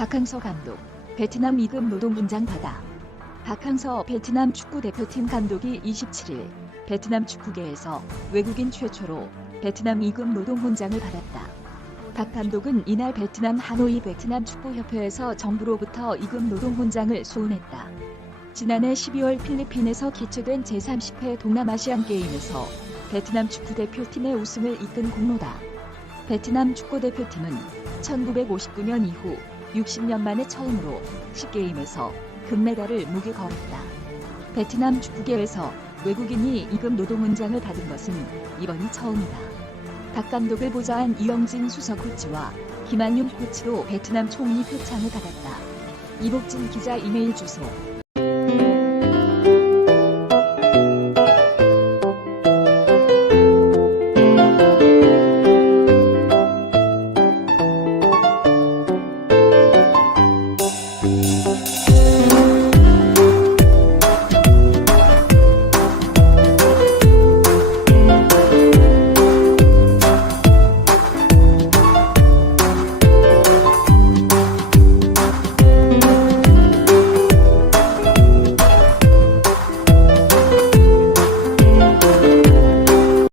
박항서 감독, 베트남 2급 노동훈장 받아. 박항서 베트남 축구 대표팀 감독이 27일 베트남 축구계에서 외국인 최초로 베트남 2급 노동훈장을 받았다. 박 감독은 이날 베트남 하노이 베트남 축구협회에서 정부로부터 2급 노동훈장을 수운했다. 지난해 12월 필리핀에서 개최된 제30회 동남아시안 게임에서 베트남 축구 대표팀의 우승을 이끈 공로다. 베트남 축구 대표팀은 1959년 이후 60년 만에 처음으로 10게임에서 금메달을 목에 걸었다. 베트남 축구계에서 외국인이 2급 노동훈장을 받은 것은 이번이 처음이다. 박 감독을 보좌한 이영진 수석 코치와 김한윤 코치도 베트남 총리 표창을 받았다. 이복진 기자 이메일 주소